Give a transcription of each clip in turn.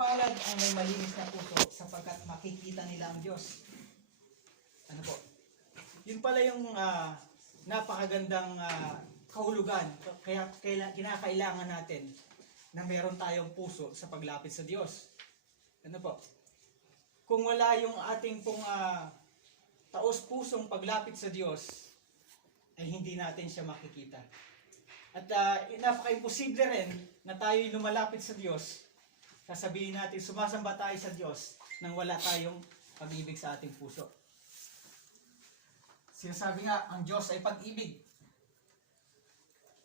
Mapalad ang may malinis na puso sapagkat makikita nila ang Diyos. Ano po? Yun pala yung napakagandang kahulugan. Kaya kinakailangan natin na meron tayong puso sa paglapit sa Diyos. Ano po? Kung wala yung ating pong taos-pusong paglapit sa Diyos, ay hindi natin siya makikita. At napaka-imposible rin na tayo'y lumalapit sa Diyos. Sasabihin natin, sumasamba tayo sa Diyos nang wala tayong pag-ibig sa ating puso. Sinasabi nga, ang Diyos ay pag-ibig.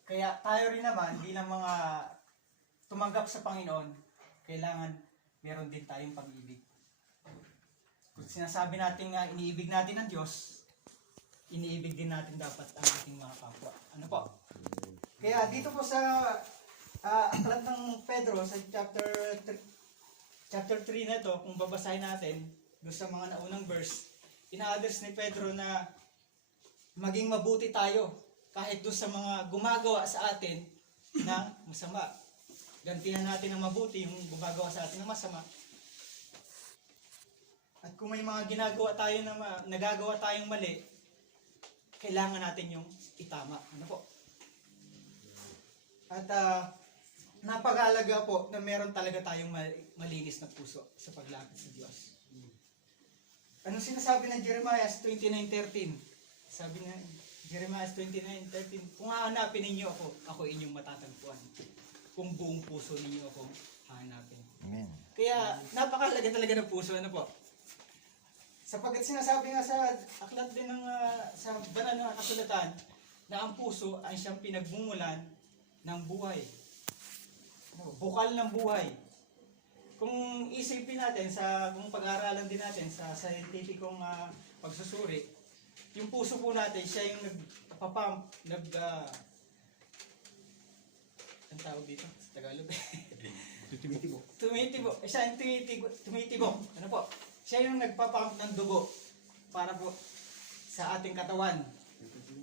Kaya tayo rin naman, bilang mga tumanggap sa Panginoon, kailangan meron din tayong pag-ibig. Kung sinasabi natin nga, iniibig natin ang Diyos, iniibig din natin dapat ang ating mga kapwa. Ano po? Kaya dito po sa aklat ng Pedro, sa chapter 3 na ito, kung babasahin natin, doon sa mga naunang verse, ina-address ni Pedro na maging mabuti tayo kahit doon sa mga gumagawa sa atin ng masama. Gantihan natin ng mabuti yung gumagawa sa atin ng masama. At kung may mga nagagawa tayong mali, kailangan natin yung itama. Ano po? At napag-aalaga po na meron talaga tayong malinis na puso sa paglapit sa Diyos. Anong sinasabi ng Jeremiah 29:13? Sabi nga, Jeremiah 29:13, kung hahanapin ninyo ako inyong matatagpuan. Kung buong puso ninyo akong hahanapin. Amen. Kaya napakahalaga talaga ng puso. Ano po? Sapagkat sinasabi nga sa aklat din ng sa banal na kasulatan na ang puso ay siyang pinagmumulan ng buhay. Bukal ng buhay. Kung isipin natin, kung pag-aaralan din natin sa scientificong pagsusuri, yung puso po natin, siya yung nagpapump, ang tawag dito sa Tagalog? Tumitibo. Siya yung tumitibo. Ano po? Siya yung nagpapump ng dugo para po sa ating katawan.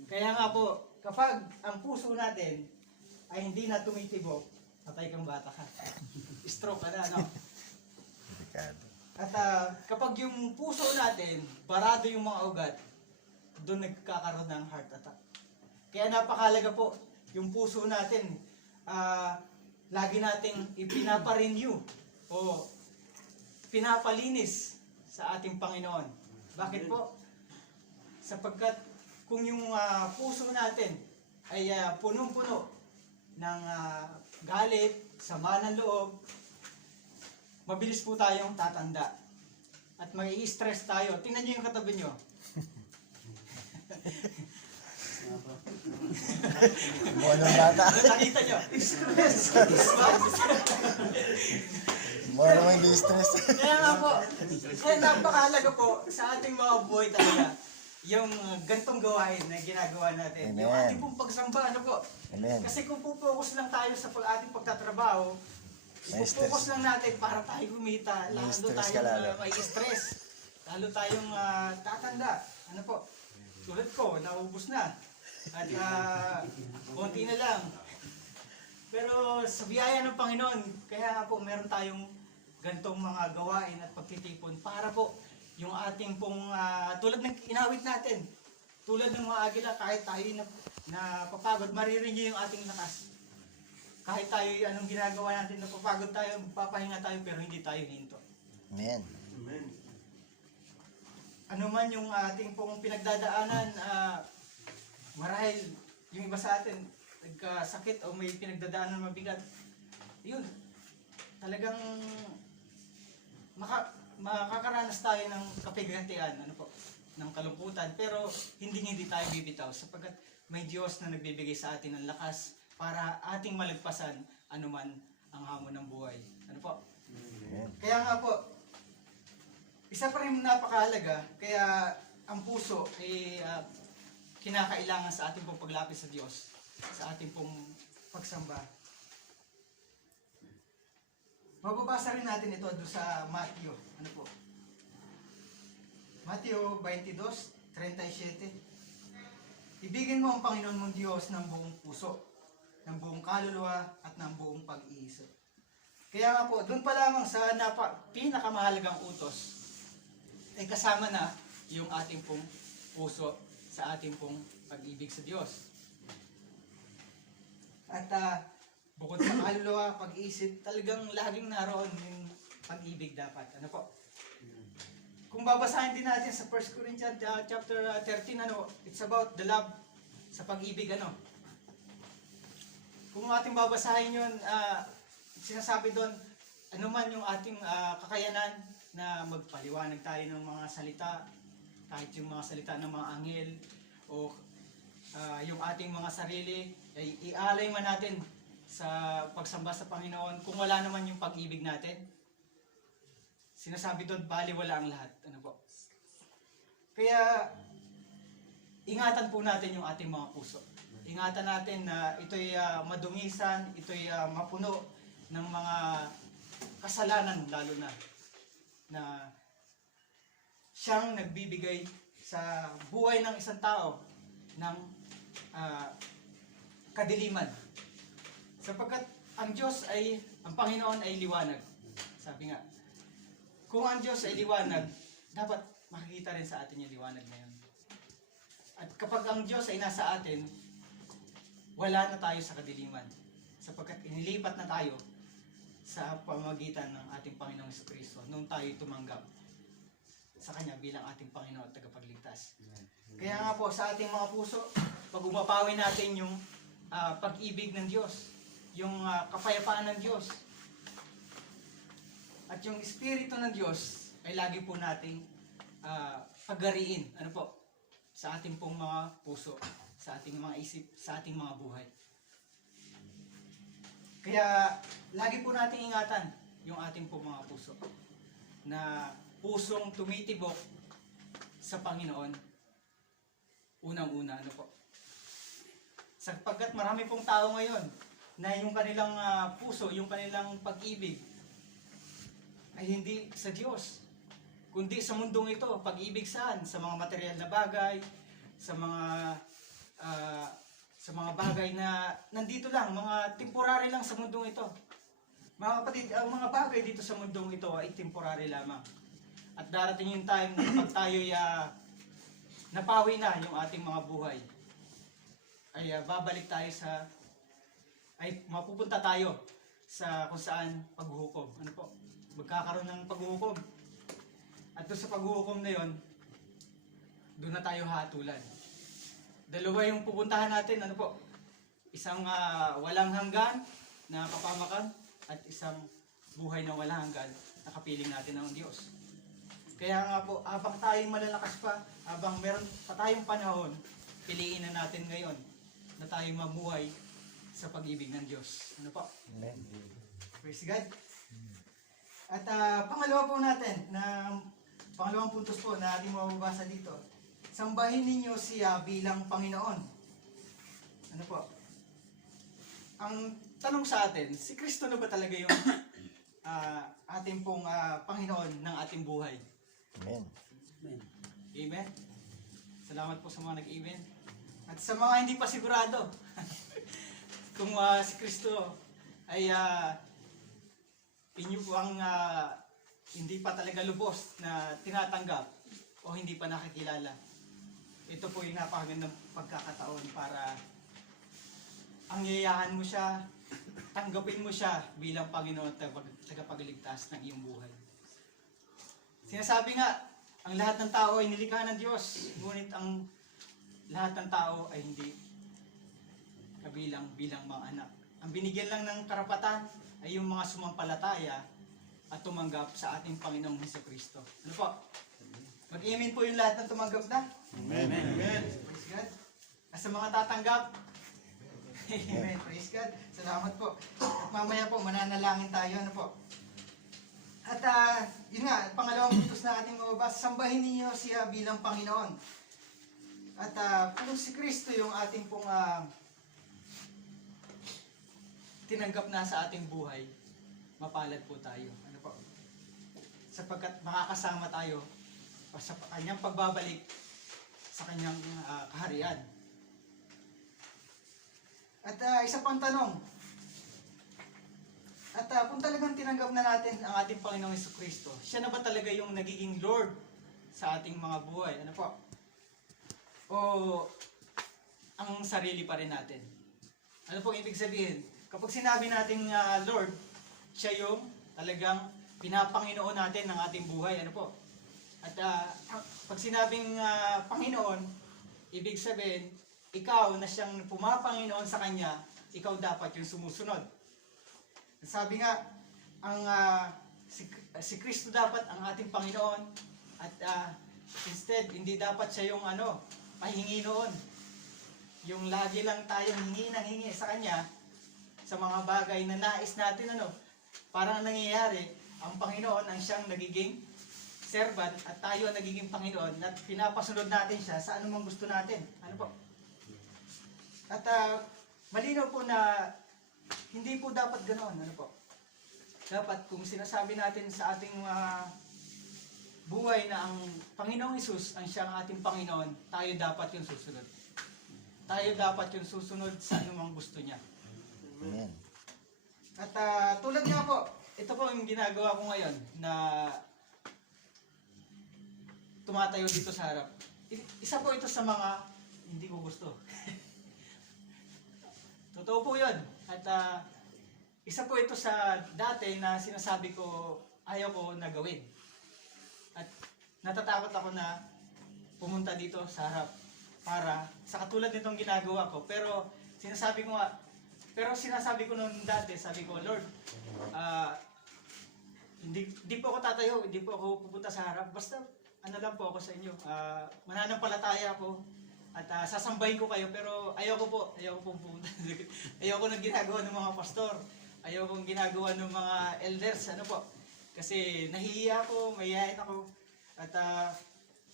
Kaya nga po, kapag ang puso natin ay hindi na tumitibo, patay kang bata ka. Stroke ka na, no? At kapag yung puso natin, barado yung mga ugat, doon nagkakaroon ng heart attack. Kaya napakalaga po, yung puso natin, lagi nating ipinaparenew o pinapalinis sa ating Panginoon. Bakit po? Sapagkat kung yung puso natin ay punong-puno ng galit, sama ng loob, mabilis po tayong tatanda. At mai-stress tayo. Tingnan nyo yung katabi nyo. Monong bata. Nakita nyo? Stress. Monong may stress. Kaya nga po, kaya napakahalaga po sa ating mga buhay talaga yung gantong gawain na ginagawa natin. Amen. Yung ating pong pagsamba, ano po? Amen. Kasi kung focus lang tayo sa ating pagtatrabaho, May focus lang natin para tayo kumita, May lalo stress ka tayong lalo. may stress, lalo tayong tatanda. Ano po? Tulad ko, naubos na. At konti na lang. Pero sa biyaya ng Panginoon, kaya nga po meron tayong gantong mga gawain at pagtitipon para po yung ating pong, tulad ng inawit natin, tulad ng mga agila, kahit tayo na papagod, maririnig yung ating lakas. Kahit tayo anong ginagawa natin, napapagod tayo, papahinga tayo, pero hindi tayo hinto. Amen. Amen. Ano man yung ating pong pinagdadaanan, marahil yung iba sa atin, nagkasakit o may pinagdadaanan mabigat, yun, talagang makakaranas tayo ng kapighatian, ano po, ng kalungkutan, pero hindi tayo bibitaw sapagkat may Diyos na nagbibigay sa atin ng lakas para ating malagpasan anuman ang hamon ng buhay. Ano po? Amen. Kaya nga po, isa pa rin napakahalaga, kaya ang puso ay kinakailangan sa ating pong paglapit sa Diyos, sa ating pong pagsamba. Mababasa rin natin ito doon sa Matthew. Ano po? Matthew 22:37. Ibigin mo ang Panginoon mong Diyos ng buong puso, ng buong kaluluwa at ng buong pag-iisip. Kaya nga po, doon pa lamang sa pinakamahalagang utos, ay kasama na yung ating pong puso sa ating pong pag-ibig sa Diyos. At bukod sa kaluluwa, pag-iisip, talagang laging naroon yung pag-ibig dapat. Ano po? Kung babasahin din natin sa 1 Corinthians chapter 13, it's about the love, sa pag-ibig, Kung ating babasahin yun, sinasabi doon, ano man yung ating kakayanan na magpaliwanag tayo ng mga salita, kahit yung mga salita ng mga anghel, o yung ating mga sarili, ay ialay man natin sa pagsamba sa Panginoon kung wala naman yung pag-ibig natin. Sinasabi doon, baliwala ang lahat. Ano po? Kaya, ingatan po natin yung ating mga puso. Ingatan natin na ito'y madungisan, ito'y mapuno ng mga kasalanan lalo na siyang nagbibigay sa buhay ng isang tao ng kadiliman. Sapagkat ang Panginoon ay liwanag. Sabi nga, kung ang Diyos ay liwanag, dapat makikita rin sa atin yung liwanag na yun. At kapag ang Diyos ay nasa atin, wala na tayo sa kadiliman. Sapagkat inilipat na tayo sa pamamagitan ng ating Panginoong Jesucristo nung tayo tumanggap sa Kanya bilang ating Panginoon at tagapagligtas. Kaya nga po sa ating mga puso, pag umapawi natin yung pag-ibig ng Diyos, yung kapayapaan ng Diyos, at yung Espiritu ng Diyos ay lagi po nating pagariin, sa ating pong mga puso, sa ating mga isip, sa ating mga buhay. Kaya lagi po nating ingatan yung ating pong mga puso, na pusong tumitibok sa Panginoon, unang-una, sapagkat marami pong tao ngayon na yung kanilang puso, yung kanilang pag-ibig ay hindi sa Diyos, kundi sa mundong ito. Pag-ibig saan? Sa mga material na bagay, sa mga bagay na nandito lang, mga temporary lang sa mundong ito. Mga kapatid, ang mga bagay dito sa mundong ito ay temporary lamang. At darating yung time na kapag tayo'y napawi na yung ating mga buhay, ay babalik tayo mapupunta tayo sa kung saan paghuhukom. Magkakaroon ng paghuhukom. At doon sa paghuhukom na yon, doon na tayo hatulan. Dalawa yung pupuntahan natin, isang walang hanggan na kapamakan, at isang buhay na walang hanggan na kapiling natin ng Diyos. Kaya nga po, habang tayong malalakas pa, habang meron pa tayong panahon, piliin na natin ngayon na tayo mamuhay sa pag-ibig ng Diyos. Amen. Praise God. At pangalawa po natin, pangalawang puntos po na ating mababasa dito, sambahin ninyo siya bilang Panginoon. Ang tanong sa atin, si Kristo na ba talaga yung ating pong Panginoon ng ating buhay? Amen. Amen. Salamat po sa mga nag-amen. At sa mga hindi pa sigurado, kung si Kristo ay inyo po ang hindi pa talaga lubos na tinatanggap o hindi pa nakikilala, ito po yung napakagandang pagkakataon para angyayahan mo siya, tanggapin mo siya bilang Panginoon at tagapagligtas ng iyong buhay. Sinasabi nga, ang lahat ng tao ay nilikha ng Diyos, ngunit ang lahat ng tao ay hindi kabilang bilang mga anak. Ang binigyan lang ng karapatan ay yung mga sumampalataya at tumanggap sa ating Panginoong Jesucristo. Mag-amen po yung lahat ng tumanggap na. Amen. Amen. Praise God. At sa mga tatanggap, amen. Praise God. Salamat po. At mamaya po, mananalangin tayo. At yun nga, pangalawang puntos na ating mababasa, sambahin ninyo siya bilang Panginoon. At kung si Kristo yung ating pong tinanggap na sa ating buhay, mapalad po tayo. Sapagkat makakasama tayo sa kanyang pagbabalik sa kanyang kaharian. At isa pang tanong, At kung talagang tinanggap na natin ang ating Panginoong Jesucristo, siya na ba talaga yung nagiging Lord sa ating mga buhay? Ano po? O ang sarili pa rin natin? Ano po ibig sabihin? Kapag sinabi nating Lord, siya yung talagang pinapanginoon natin ng ating buhay. Ano po? At pag sinabing Panginoon, ibig sabihin, ikaw na siyang pumapanginoon sa Kanya, ikaw dapat yung sumusunod. Sabi nga, si Kristo dapat ang ating Panginoon at instead, hindi dapat siya yung pahingi noon. Yung lagi lang tayong hingi ng hingi sa Kanya sa mga bagay na nais natin parang nangyayari, ang Panginoon ang siyang nagiging servant at tayo ang nagiging Panginoon at pinapasunod natin siya sa anumang gusto natin. Ano po? At malinaw po na hindi po dapat ganoon. Ano po? Dapat kung sinasabi natin sa ating buhay na ang Panginoong Hesus ang siyang ating Panginoon, tayo dapat yung susunod. Tayo dapat yung susunod sa anumang gusto niya. Amen. At tulad nga po, ito po yung ginagawa ko ngayon na tumatayo dito sa harap. Isa po ito sa mga hindi ko gusto. Totoo po yun. At isa po ito sa dati na sinasabi ko ayaw ko na gawin. At natatakot ako na pumunta dito sa harap para sa katulad nitong ginagawa ko. Pero sinasabi ko noon dati, sabi ko, Lord, hindi po ako tatayo, hindi po ako pupunta sa harap. Basta ano lang po ako sa inyo. Mananampalataya ako at sasambahin ko kayo, pero ayoko pong pumunta. Ayoko nang ginagawa ng mga pastor. Ayoko nang ginagawa ng mga elders. Ano po? Kasi nahihiya ako, mahihayin ako, at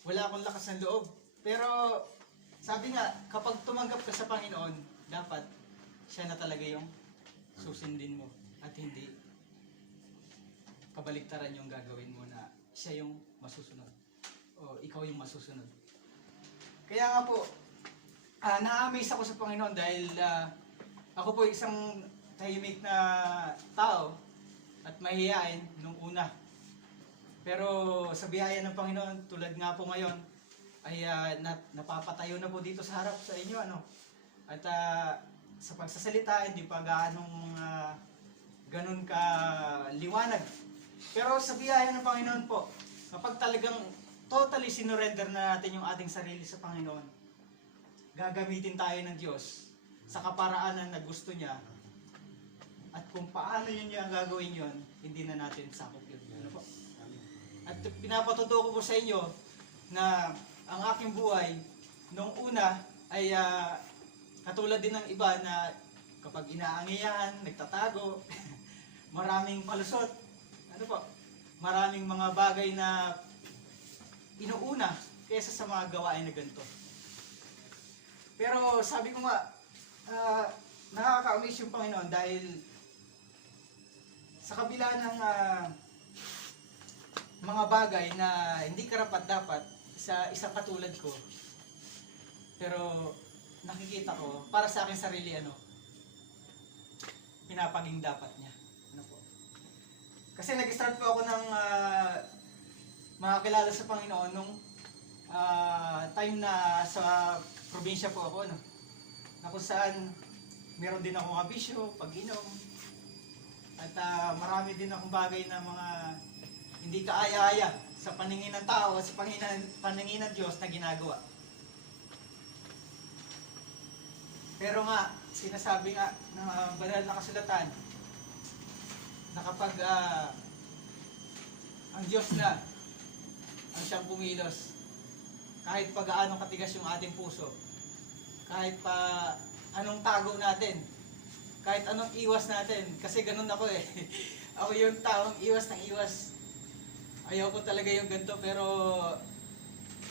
wala akong lakas ng loob. Pero sabi nga, kapag tumanggap ka sa Panginoon, dapat siya na talaga yung susundin mo at hindi kabaliktaran yung gagawin mo na siya yung masusunod o ikaw yung masusunod. Kaya nga po, na-amaze ako sa Panginoon dahil ako po isang tahimik na tao at mahihain nung una. Pero sa biyaya ng Panginoon, tulad nga po ngayon, ay napapatayo na po dito sa harap sa inyo. At sa pagsasalita, hindi pa ganun ka liwanag. Pero sa biyaya ng Panginoon po, kapag talagang totally sinurrender na natin yung ating sarili sa Panginoon, gagamitin tayo ng Diyos sa kaparaanan na gusto niya. At kung paano yun yung gagawin yun, hindi na natin sakop yun. Ano po? At pinapatuto ko po sa inyo na ang aking buhay nung una ay katulad din ng iba na kapag inaangiyahan, nagtatago, maraming palusot. Ano po? Maraming mga bagay na inuuna kaysa sa mga gawain na ganito. Pero sabi ko nga, nakaka-amaze yung Panginoon dahil sa kabila ng mga bagay na hindi karapat-dapat sa isang katulad ko, pero nakikita ko, para sa akin sarili, pinapaging dapat niya. Ano po? Kasi nag-start po ako ng makakilala sa Panginoon nung time na sa probinsya po ako, na kung saan meron din akong abisyo, pag-inom, at marami din akong bagay na mga hindi kaaya-aya sa paningin ng tao at sa paningin ng Diyos na ginagawa. Pero nga, sinasabi nga ng banal na kasulatan na kapag ang Diyos na ang siyang pumilos, kahit pa gaano katigas yung ating puso, kahit pa anong tago natin, kahit anong iwas natin, kasi ganun ako eh. Ako yung taong iwas ng iwas. Ayaw ko talaga yung ganito, pero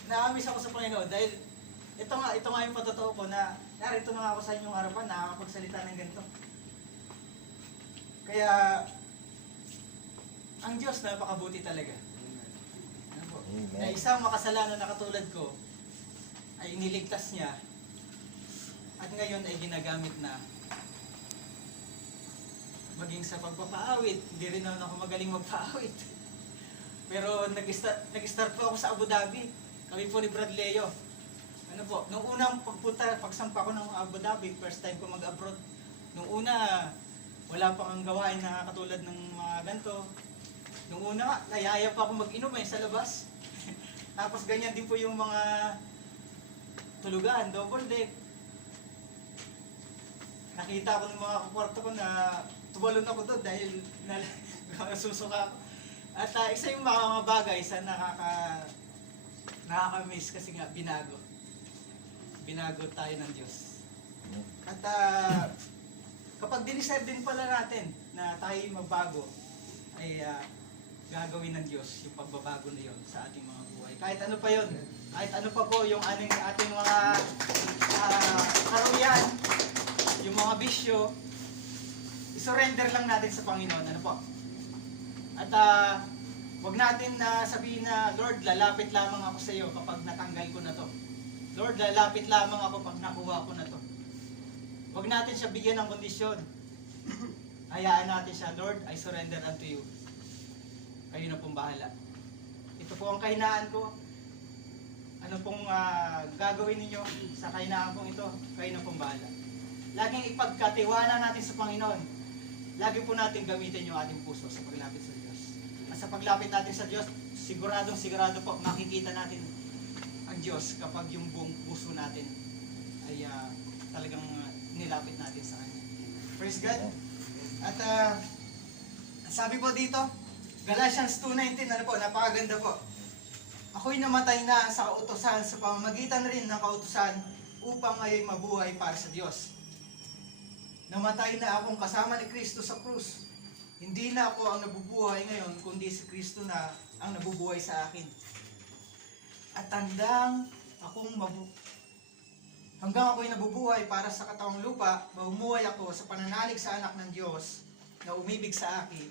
na-amaze ako sa Panginoon dahil ito nga yung patotoo ko na narito na ako sa inyong harapan, nakakapagsalita ng ganito. Kaya ang Diyos napakabuti talaga. Ano po? Na isang makasalanan na katulad ko ay iniligtas niya at ngayon ay ginagamit na maging sa pagpapaawit. Hindi rin naman ako magaling magpaawit. Pero nag-start po ako sa Abu Dhabi. Kami po ni Brad Leo. Ano po, nung unang pagsampa ko ng Abu Dhabi, first time ko mag-abroad. Nung una, wala pa kang gawain na katulad ng mga ganito. Nung una, nayaya pa ako mag-inom sa labas. Tapos ganyan din po yung mga tulugan, double deck. Nakita ko ng mga kwarto ko na tumalon ako doon dahil nasusuka ako. At isa yung mga bagay sa nakaka-miss kasi nga binago. Binago tayo ng Diyos. At kapag diniserve din pala natin na tayo magbago, ay gagawin ng Diyos yung pagbabago na yun sa ating mga buhay. Kahit ano pa yun, kahit ano pa po yung ating mga karuyan, yung mga bisyo, isurrender lang natin sa Panginoon. Ano po? At wag natin na sabihin na, Lord, lalapit lamang ako sa iyo kapag natanggal ko na to. Lord, lalapit lamang ako pag nakuha ko na to. Wag natin siya bigyan ng kondisyon. Hayaan natin siya, Lord, I surrender unto you. Kayo na pong bahala. Ito po ang kahinaan ko. Ano pong gagawin ninyo sa kahinaan pong ito, kayo na pong bahala. Laging ipagkatiwala natin sa Panginoon. Lagi po natin gamitin yung ating puso sa paglapit sa Diyos. At sa paglapit natin sa Diyos, sigurado po makikita natin ang Diyos kapag yung buong puso natin ay talagang nilapit natin sa Kanya. Praise God. At sabi po dito, Galatians 2:19, ano po, napakaganda po. Ako'y namatay na sa kautusan sa pamamagitan rin ng kautusan upang ngayon mabuhay para sa Diyos. Namatay na akong kasama ni Kristo sa krus. Hindi na ako ang nabubuhay ngayon, kundi si Kristo na ang nabubuhay sa akin. At hanggang ako'y nabubuhay para sa katawang lupa, mahumuhay ako sa pananalig sa anak ng Diyos na umibig sa akin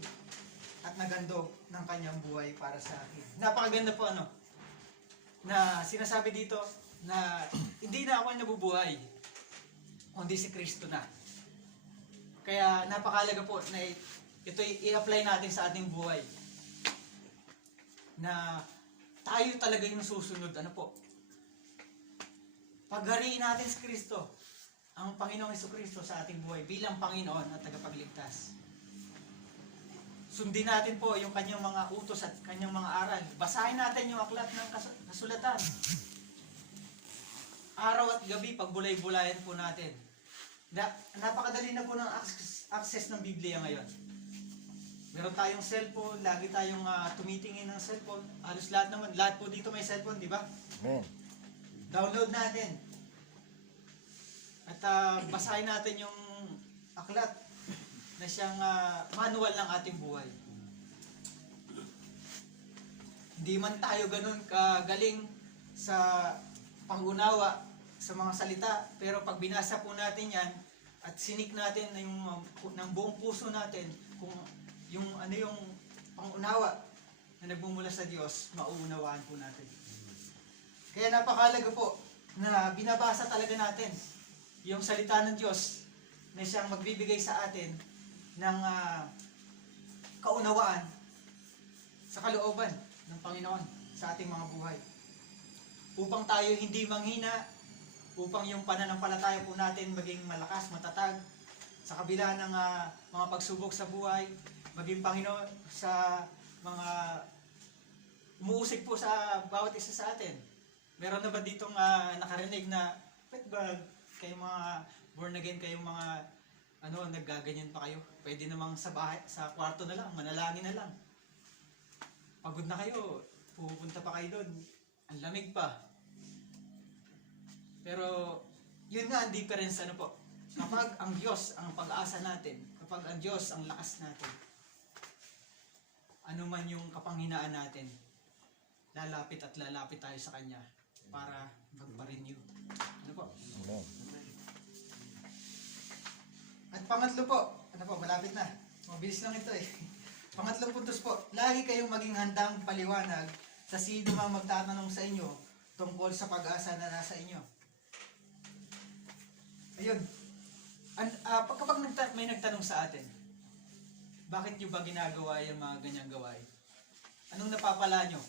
at nagandog ng kanyang buhay para sa akin. Napakaganda po na sinasabi dito na hindi na ako ang nabubuhay, kundi si Kristo na. Kaya napakalaga po na ito i-apply natin sa ating buhay. Na tayo talaga yung susunod. Ano po? Paghariin natin si Kristo, ang Panginoong Jesucristo sa ating buhay bilang Panginoon at tagapagligtas. Sundin natin po yung kanyang mga utos at kanyang mga aral. Basahin natin yung aklat ng kasulatan. Araw at gabi, pagbulay-bulayan po natin. Napakadali na po ng access ng Biblia ngayon. Meron tayong cellphone, lagi tayong tumitingin ng cellphone. Halos lahat po dito may cellphone, di ba? Amen. Download natin. At basahin natin yung aklat na siyang manual ng ating buhay. Hindi man tayo ganun kagaling sa pangunawa sa mga salita, pero pag binasa po natin yan at sinik natin ng buong puso natin kung yung pangunawa na nagmumula sa Diyos, mauunawaan po natin. Kaya napakalaga po na binabasa talaga natin yung salita ng Diyos na siyang magbibigay sa atin ng kaunawaan sa kalooban ng Panginoon sa ating mga buhay. Upang tayo hindi manghina, upang yung pananampalataya po natin maging malakas, matatag sa kabila ng mga pagsubok sa buhay, maging Panginoon sa mga umuusig po sa bawat isa sa atin. Meron na ba ditong nakarinig na, pwede ba kayong mga born again, kayong mga naggaganyan pa kayo? Pwede namang sa bahay, sa kwarto na lang, manalangin na lang. Pagod na kayo, pupunta pa kayo doon. Ang lamig pa. Pero, yun nga ang difference, kapag ang Diyos ang pag-asa natin, kapag ang Diyos ang lakas natin, ano man yung kapanghinaan natin, lalapit at lalapit tayo sa Kanya para magpa-renew. Ano po? Amen. At pangatlo po, malapit na. Mabilis lang ito eh. Pangatlong puntos po, lagi kayong maging handang paliwanag sa sino mang magtatanong sa inyo tungkol sa pag-asa na nasa inyo. Ayun. Kapag may nagtanong sa atin, Bakit nyo ba ginagawa yung mga ganyang gawain? Anong napapala nyo?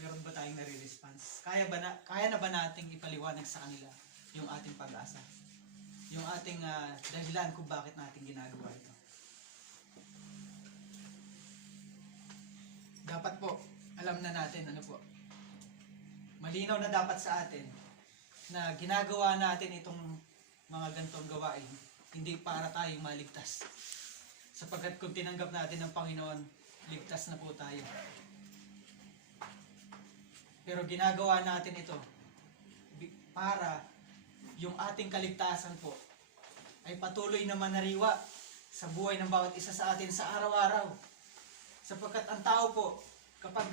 Meron ba tayong nare-response? Kaya na ba nating ipaliwanag sa kanila yung ating pag-asa? Yung ating dahilan kung bakit natin ginagawa ito? Dapat po, alam na natin ano po. Malinaw na dapat sa atin na ginagawa natin itong mga gantong gawain hindi para tayong maligtas. Sapagkat kung tinanggap natin ng Panginoon, ligtas na po tayo. Pero ginagawa natin ito para yung ating kaligtasan po ay patuloy na manariwa sa buhay ng bawat isa sa atin sa araw-araw. Sapagkat ang tao po, kapag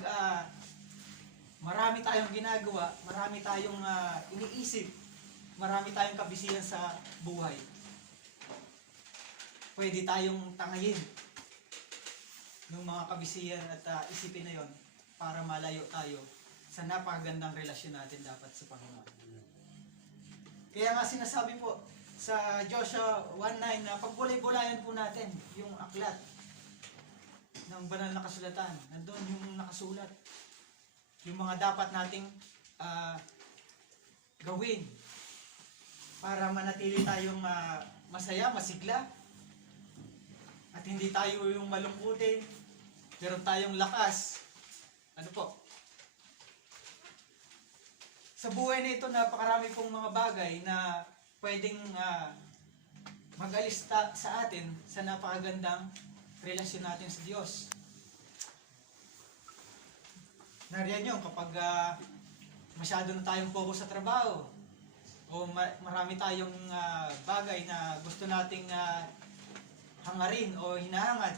marami tayong ginagawa, marami tayong iniisip, marami tayong kabisihan sa buhay, pwede tayong tangayin ng mga kabisihan at isipin na yon para malayo tayo sa napakagandang relasyon natin dapat sa Panginoon. Kaya nga sinasabi po sa Joshua 1:9 na pagbulay-bulayan po natin yung aklat ng banal na kasulatan. Nandun yung nakasulat. Yung mga dapat nating gawin para manatili tayong masaya, masigla, at hindi tayo yung malungkutin, meron tayong lakas. Ano po? Sa buhay na ito, napakarami pong mga bagay na pwedeng mag-alis sa atin sa napakagandang relasyon natin sa Diyos. Nariyan yun kapag masyado na tayong focus sa trabaho o marami tayong bagay na gusto nating hangarin o hinahangad.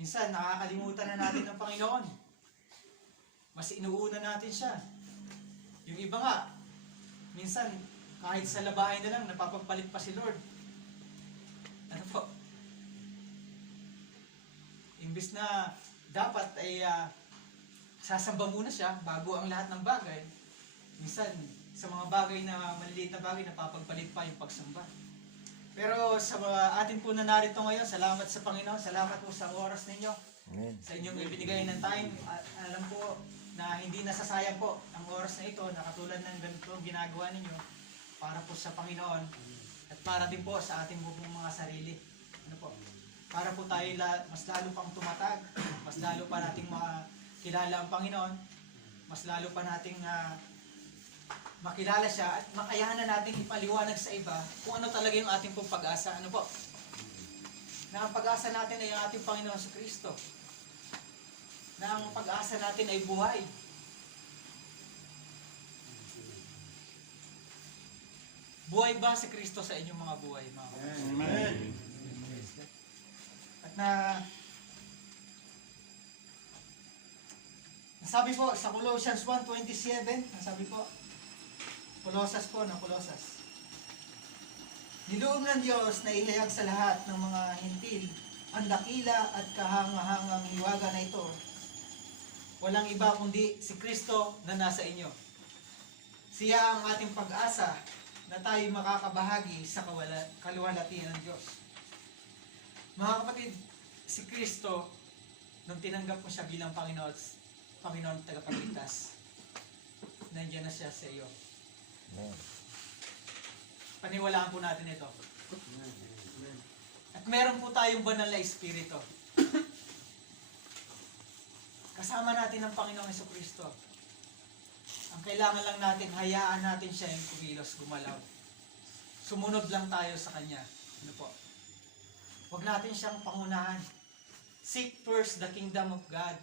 Minsan nakakalimutan na natin ng Panginoon. Mas inuuna natin siya. Yung iba nga, minsan kahit sa labahay na lang napapagpalit pa si Lord. Ano po? Imbis na dapat ay sasamba muna siya bago ang lahat ng bagay. Minsan, sa mga bagay na maliliit na bagay, napapagpalit pa yung pagsamba. Pero sa atin po na narito ngayon, salamat sa Panginoon, salamat po sa oras ninyo, Amen. sa inyong ibinigay ng time. Alam po na hindi nasasayang po ang oras na ito na katulad ng ganito ginagawa ninyo para po sa Panginoon at para din po sa ating buong mga sarili. Ano po? Para po tayo mas lalo pang tumatag, mas lalo pa nating makilala ang Panginoon, mas lalo pa nating makilala siya at makayanan natin ipaliwanag sa iba kung ano talaga yung ating pong pag-asa. Ano po? Na ang pag-asa natin ay ang ating Panginoon sa Kristo. Na ang pag-asa natin ay buhay. Buhay ba si Kristo sa inyong mga buhay, mga kapatid? Amen. At nasabi po sa Colossians 1:27, nasabi po, Kolosas po, na Kolosas. Niloob ng Diyos na ihayag sa lahat ng mga hintil ang dakila at kahangahangang hiwaga na ito. Walang iba kundi si Kristo na nasa inyo. Siya ang ating pag-asa na tayo makakabahagi sa kaluwalhatian ng Diyos. Mga kapatid, si Kristo, nung tinanggap mo siya bilang Panginoon tagapagligtas, nandiyan na siya sa iyo. Amen. Paniwalaan po natin ito. At meron po tayong banal na espiritu. Kasama natin ang Panginoong Jesucristo. Ang kailangan lang natin, hayaan natin siya yung kumilos, gumalaw. Sumunod lang tayo sa Kanya. Ano po? Huwag natin siyang pangunahan. Seek first the kingdom of God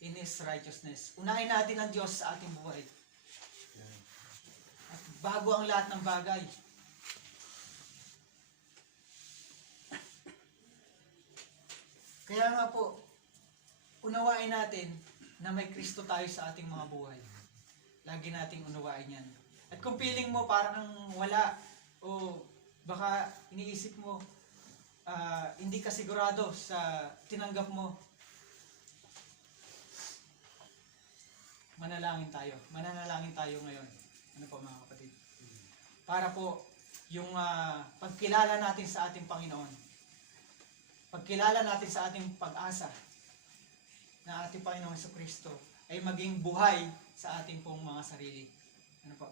in His righteousness. Unahin natin ang Diyos sa ating buhay. At bago ang lahat ng bagay. Kaya nga po, unawain natin na may Kristo tayo sa ating mga buhay. Lagi nating unawain yan. At kung feeling mo parang wala, o baka iniisip mo, hindi ka sigurado sa tinanggap mo, manalangin tayo. Mananalangin tayo ngayon. Ano po mga kapatid? Para po yung pagkilala natin sa ating Panginoon pagkilala natin sa ating pag-asa na ating Panginoong Kristo ay maging buhay sa ating pong mga sarili. Ano po?